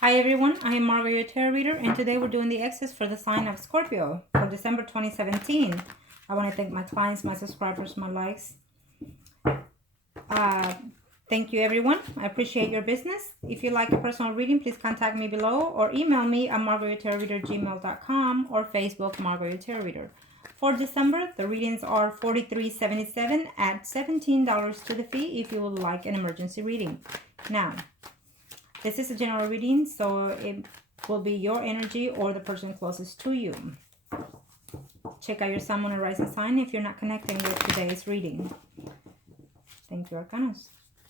Hi everyone, I am Margourtarotreader, and today we're doing the X's for the sign of Scorpio for December 2017. I want to thank my clients, my subscribers, my likes. Uh, thank you everyone. I appreciate your business. If you like a personal reading, please contact me below or email me at margourtarotreader@gmail.com or Facebook Margourtarotreader. For December, the readings are $43.77 at $17 to the fee if you would like an emergency reading. Now, this is a general reading, so it will be your energy or the person closest to you. Check out your sun, moon, or rising sign if you're not connecting with today's reading. Thank you, Arcanos.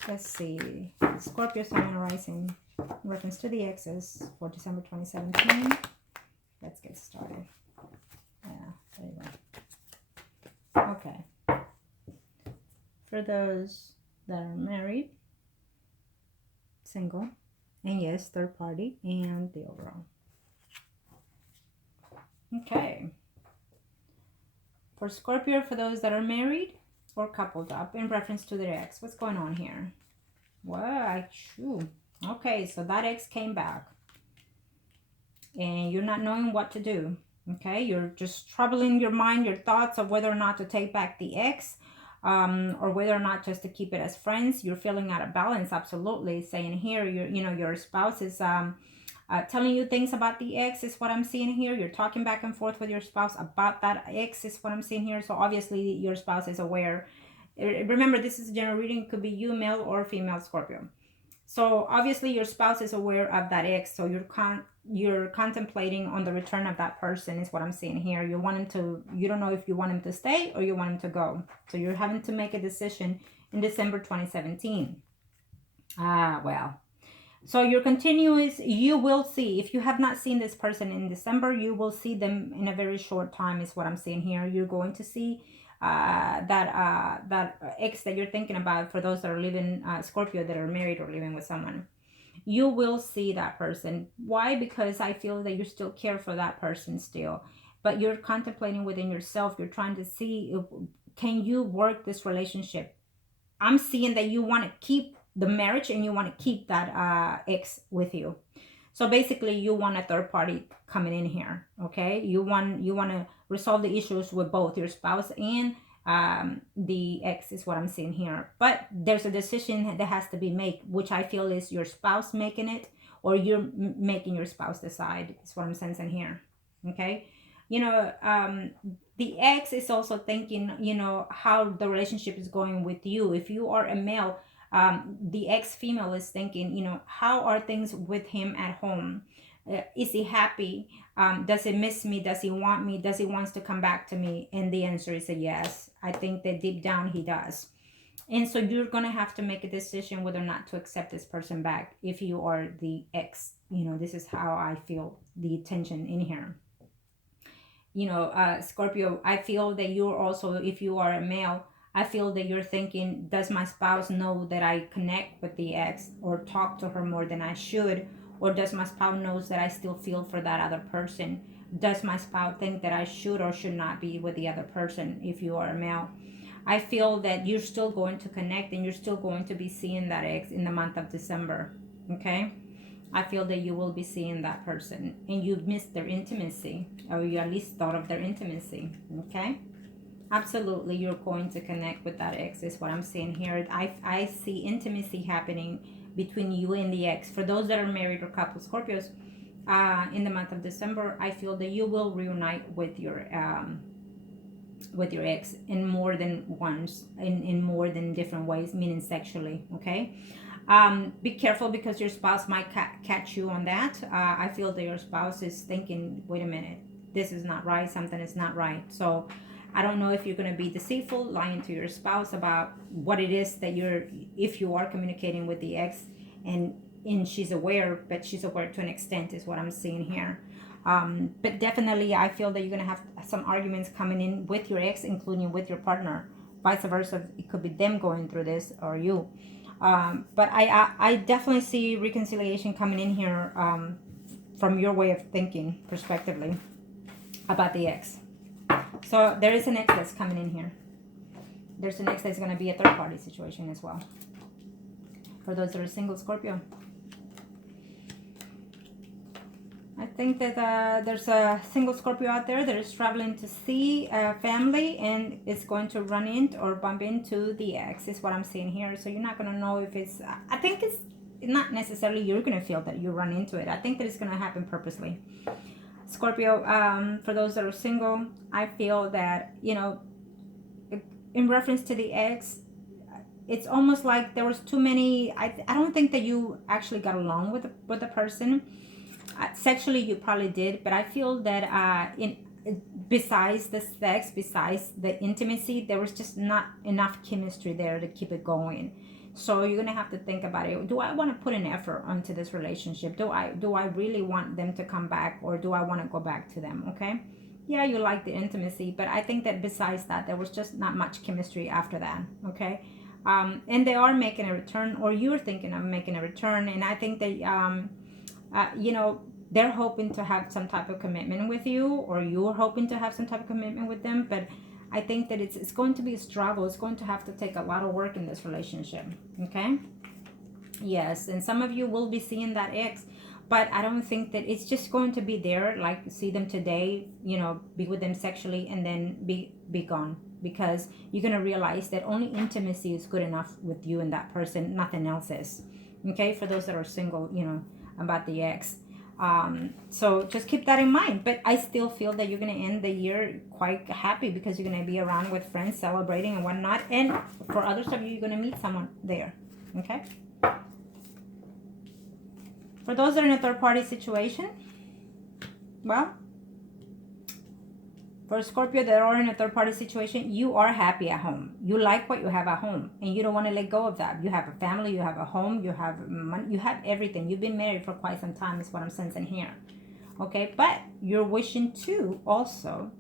Let's see. Scorpio, sun, moon, or rising. In reference to the X's for December 2017. Let's get started. Yeah, there you go. Okay. For those that are married, single, and yes, third party, and the overall. Okay. For Scorpio, for those that are married or coupled up in reference to their ex, what's going on here? Well, okay, so that ex came back and you're not knowing what to do. Okay, you're just troubling your mind, your thoughts of whether or not to take back the ex, or whether or not just to keep it as friends. You're feeling out of balance, absolutely. Saying here, your spouse is telling you things about the ex is what I'm seeing here. You're talking back and forth with your spouse about that ex is what I'm seeing here. So obviously your spouse is aware. Remember, this is a general reading. It could be you, male or female Scorpio. So obviously your spouse is aware of that ex. So you're contemplating on the return of that person is what I'm seeing here. You don't know if you want him to stay or you want him to go. So you're having to make a decision in December 2017. Well. So your continuous, you will see, if you have not seen this person in December, you will see them in a very short time is what I'm seeing here. You're going to see that ex that you're thinking about for those that are living, Scorpio, that are married or living with someone. You will see that person. Why? Because I feel that you still care for that person still. But you're contemplating within yourself. You're trying to see, can you work this relationship? I'm seeing that you want to keep the marriage and you want to keep that ex with you. So basically you want a third party coming in here. Okay, you want to resolve the issues with both your spouse and the ex is what I'm seeing here. But there's a decision that has to be made, which I feel is your spouse making it, or you're making your spouse decide is what I'm sensing here. Okay, the ex is also thinking, how the relationship is going with you. If you are a male, the ex female is thinking, how are things with him at home? Is he happy? Does he miss me? Does he want me? Does he wants to come back to me? And the answer is a yes. I think that deep down he does. And so you're going to have to make a decision whether or not to accept this person back if you are the ex. This is how I feel the tension in here. Scorpio, I feel that you're also, if you are a male, I feel that you're thinking, does my spouse know that I connect with the ex or talk to her more than I should? Or does my spouse knows that I still feel for that other person? Does my spouse think that I should or should not be with the other person if you are a male? I feel that you're still going to connect and you're still going to be seeing that ex in the month of December. Okay? I feel that you will be seeing that person and you've missed their intimacy, or you at least thought of their intimacy. Okay? Absolutely, you're going to connect with that ex is what I'm seeing here. I see intimacy happening between you and the ex. For those that are married or couple Scorpios, in the month of December, I feel that you will reunite with your ex in more than once, in more than different ways, meaning sexually. Okay? Be careful because your spouse might catch you on that. I feel that your spouse is thinking, wait a minute, this is not right, something is not right. So I don't know if you're going to be deceitful, lying to your spouse about what it is that if you are communicating with the ex, and she's aware, but she's aware to an extent is what I'm seeing here. But definitely I feel that you're going to have some arguments coming in with your ex, including with your partner. Vice versa, it could be them going through this or you. But I definitely see reconciliation coming in here, from your way of thinking, prospectively, about the ex. So there is an ex that's coming in here. There's an ex that's going to be a third party situation as well. For those that are single Scorpio. I think that there's a single Scorpio out there that is traveling to see a family and is going to run into or bump into the ex, is what I'm seeing here. So you're not going to know if it's, I think it's not necessarily you're going to feel that you run into it. I think that it's going to happen purposely. Scorpio, for those that are single, I feel that, you know, in reference to the ex, it's almost like there was too many, I don't think that you actually got along with the person. Sexually you probably did, but I feel that besides the sex, besides the intimacy, there was just not enough chemistry there to keep it going. So you're gonna have to think about it. Do I want to put an effort onto this relationship? Do I really want them to come back, or do I want to go back to them? Okay, yeah, you like the intimacy, but I think that besides that, there was just not much chemistry after that. Okay, and they are making a return, or you're thinking of making a return, and I think that you know, they're hoping to have some type of commitment with you, or you're hoping to have some type of commitment with them. But I think that it's going to be a struggle. It's going to have to take a lot of work in this relationship. Okay, yes, and some of you will be seeing that ex, but I don't think that it's just going to be there, like see them today, you know, be with them sexually, and then be gone, because you're going to realize that only intimacy is good enough with you and that person, nothing else is. Okay, for those that are single, you know, about the ex. So just keep that in mind. But I still feel that you're going to end the year quite happy, because you're going to be around with friends celebrating and whatnot. And for others of you, you're going to meet someone there. Okay. For those that are in a third party situation, well, for Scorpio that are in a third party situation, you are happy at home. You like what you have at home, and you don't want to let go of that. You have a family, you have a home, you have money, you have everything. You've been married for quite some time, is what I'm sensing here. Okay, but you're wishing to also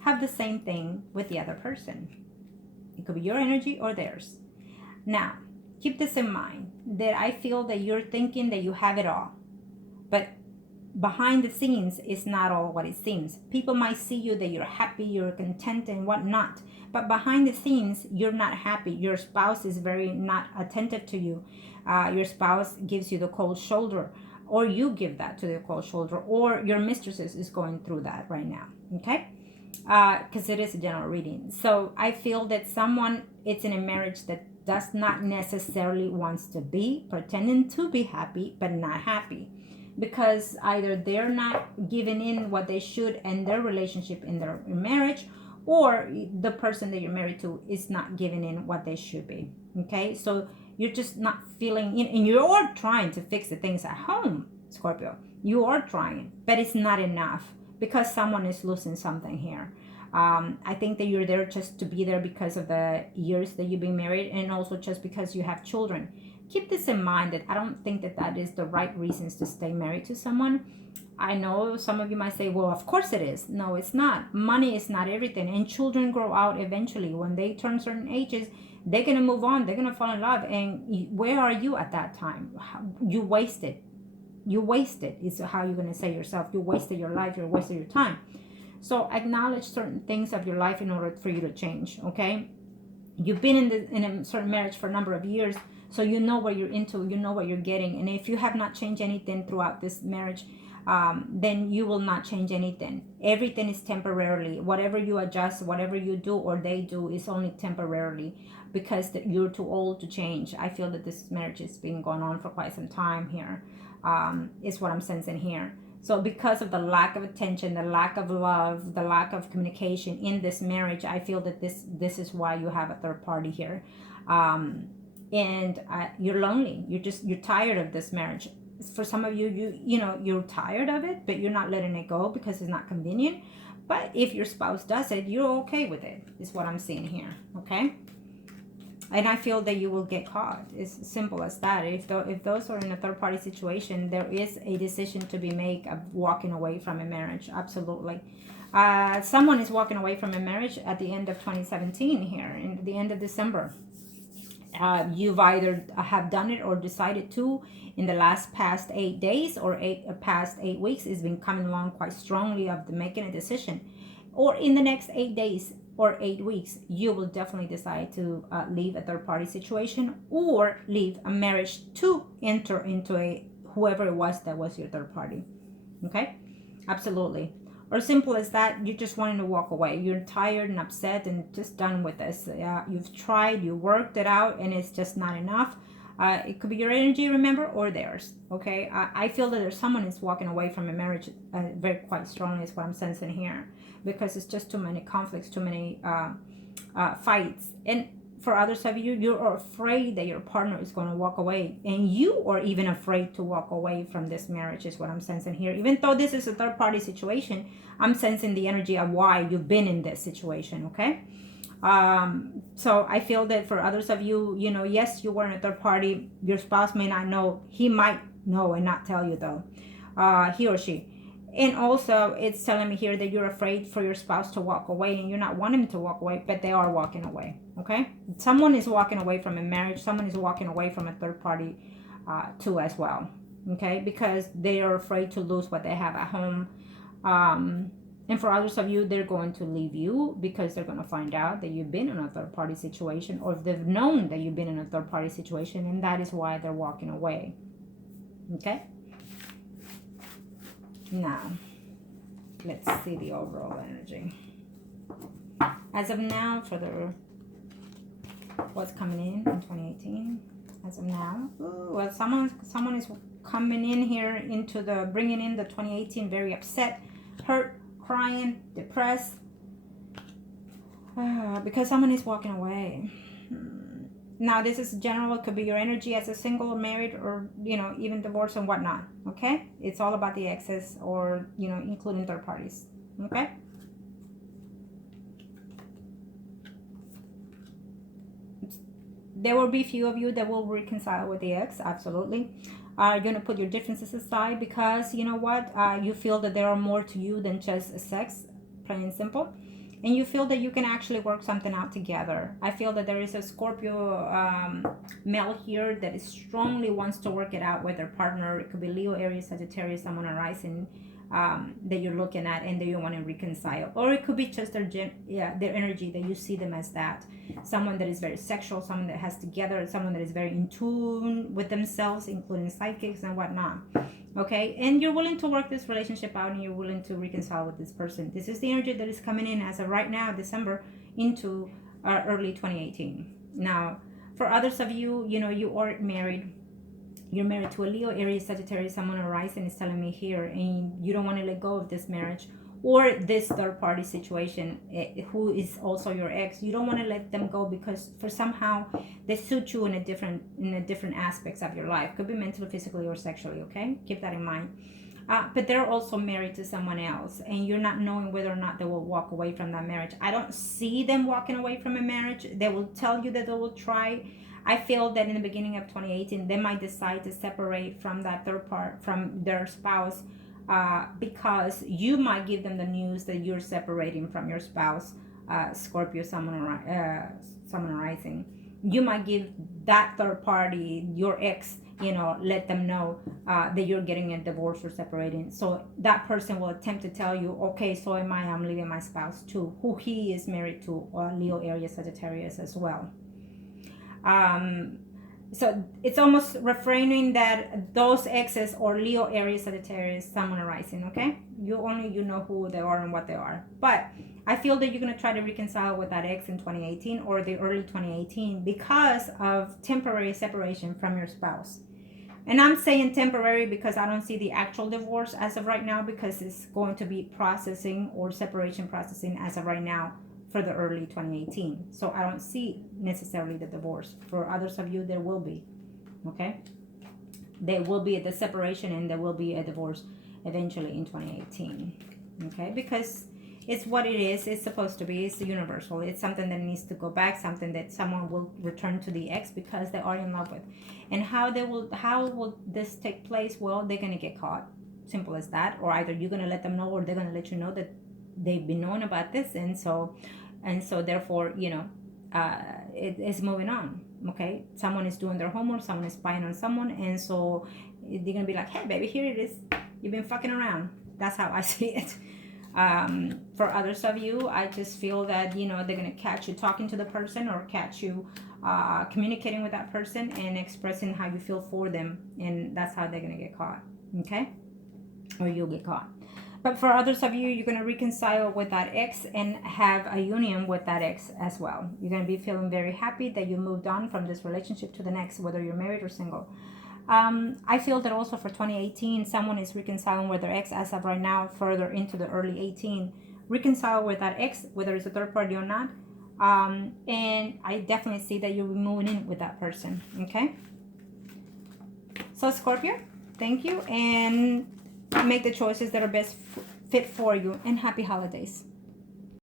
have the same thing with the other person. It could be your energy or theirs. Now, keep this in mind, that I feel that you're thinking that you have it all, but behind the scenes is not all what it seems. People might see you that you're happy, you're content and whatnot, but behind the scenes you're not happy. Your spouse is very not attentive to you. Your spouse gives you the cold shoulder, or you give that to the cold shoulder, or your mistress is going through that right now. Okay, because it is a general reading. So I feel that someone, it's in a marriage that does not necessarily wants to be pretending to be happy but not happy, because either they're not giving in what they should in their relationship, in their marriage, or the person that you're married to is not giving in what they should be. Okay, so you're just not feeling, and you're trying to fix the things at home, Scorpio. You are trying, but it's not enough, because someone is losing something here. I think that you're there just to be there because of the years that you've been married, and also just because you have children. Keep this in mind, that I don't think that that is the right reasons to stay married to someone. I know some of you might say, well, of course it is. No, it's not. Money is not everything, and children grow out eventually. When they turn certain ages, they're going to move on, they're going to fall in love, and where are you at that time? You wasted is how you're going to say yourself. You wasted your life, you wasted your time. So acknowledge certain things of your life in order for you to change. Okay, you've been in a certain marriage for a number of years, so you know what you're into, you know what you're getting. And if you have not changed anything throughout this marriage, then you will not change anything. Everything is temporarily. Whatever you adjust, whatever you do or they do is only temporarily, because you're too old to change. I feel that this marriage has been going on for quite some time here, is what I'm sensing here. So because of the lack of attention, the lack of love, the lack of communication in this marriage, I feel that this is why you have a third party here. And you're lonely. You're tired of this marriage. For some of you, you're tired of it, but you're not letting it go because it's not convenient. But if your spouse does it, you're okay with it, is what I'm seeing here. Okay. And I feel that you will get caught. It's simple as that. If those are in a third party situation, there is a decision to be made of walking away from a marriage. Absolutely. Someone is walking away from a marriage at the end of 2017 here, in the end of December. You've either have done it or decided to in the past 8 days, or past 8 weeks. It's been coming along quite strongly of making a decision. Or in the next 8 days or 8 weeks, you will definitely decide to leave a third party situation, or leave a marriage to enter into whoever it was that was your third party. Okay, absolutely. Or simple as that, you're just wanting to walk away. You're tired and upset and just done with this. You've tried, you worked it out, and it's just not enough. It could be your energy, remember, or theirs. Okay, I feel that there's someone is walking away from a marriage very quite strongly, is what I'm sensing here, because it's just too many conflicts, too many fights. And for others of you, you're afraid that your partner is going to walk away, and you are even afraid to walk away from this marriage, is what I'm sensing here. Even though this is a third party situation, I'm sensing the energy of why you've been in this situation. Okay, so I feel that for others of you, you know, yes, you were in a third party. Your spouse may not know. He might know and not tell you though, he or she. And also, it's telling me here that you're afraid for your spouse to walk away, and you're not wanting them to walk away, but they are walking away. Okay, someone is walking away from a marriage. Someone is walking away from a third party, too, as well. Okay, because they are afraid to lose what they have at home. And for others of you, they're going to leave you because they're going to find out that you've been in a third party situation, or they've known that you've been in a third party situation, and that is why they're walking away. Okay. Now, let's see the overall energy. As of now, for the what's coming in 2018. As of now, ooh, well, someone is coming in here into the bringing in the 2018 very upset, hurt, crying, depressed, because someone is walking away. Now, this is general. It could be your energy as a single or married, or, you know, even divorced and whatnot. Okay, it's all about the exes, or, you know, including third parties. Okay. There will be few of you that will reconcile with the ex. Absolutely. You're going to put your differences aside, because you know what, you feel that there are more to you than just sex, plain and simple. And you feel that you can actually work something out together. I feel that there is a Scorpio male here that strongly wants to work it out with their partner. It could be Leo, Aries, Sagittarius, someone arising that you're looking at and that you want to reconcile. Or it could be just their energy, that you see them as that. Someone that is very sexual, someone that has together, someone that is very in tune with themselves, including psychics and whatnot. Okay, and you're willing to work this relationship out, and you're willing to reconcile with this person. This is the energy that is coming in as of right now, December, into early 2018. Now, for others of you, you know, you are married. You're married to a Leo, Aries, Sagittarius, someone arising is telling me here, and you don't want to let go of this marriage or this third party situation, who is also your ex. You don't want to let them go because for somehow they suit you in a different aspects of your life. Could be mentally, physically, or sexually. Okay, keep that in mind. But they're also married to someone else, and you're not knowing whether or not they will walk away from that marriage. I don't see them walking away from a marriage. They will tell you that they will try. I feel that in the beginning of 2018, they might decide to separate from that third part, from their spouse, because you might give them the news that you're separating from your spouse, Scorpio, someone arising. You might give that third party, your ex, you know, let them know that you're getting a divorce or separating. So that person will attempt to tell you, okay, so am I, I'm leaving my spouse too, who he is married to, Leo, Aries, Sagittarius as well. So it's almost refraining that those exes, or Leo, Aries, Sagittarius, someone arising. Okay, you know who they are and what they are. But I feel that you're going to try to reconcile with that ex in 2018 or the early 2018 because of temporary separation from your spouse. And I'm saying temporary because I don't see the actual divorce as of right now, because it's going to be processing or separation processing as of right now for the early 2018. So I don't see necessarily the divorce. For others of you, there will be. Okay, there will be the separation, and there will be a divorce eventually in 2018. Okay, because it's what it is. It's supposed to be. It's universal. It's something that needs to go back, something that someone will return to the ex because they are in love with. And how will this take place? Well, they're gonna get caught. Simple as that. Or either you're gonna let them know, or they're gonna let you know that they've been knowing about this, and so therefore, you know, it's moving on. Okay, someone is doing their homework, someone is spying on someone, and so they're gonna be like, hey baby, here it is, you've been fucking around. That's how I see it. For others of you, I just feel that, you know, they're gonna catch you talking to the person, or catch you communicating with that person and expressing how you feel for them, and that's how they're gonna get caught. Okay, or you'll get caught. But for others of you, you're going to reconcile with that ex and have a union with that ex as well. You're going to be feeling very happy that you moved on from this relationship to the next, whether you're married or single. I feel that also for 2018, someone is reconciling with their ex as of right now, further into the early 18. Reconcile with that ex, whether it's a third party or not. And I definitely see that you'll be moving in with that person, okay? So Scorpio, thank you, and make the choices that are best fit for you, and happy holidays.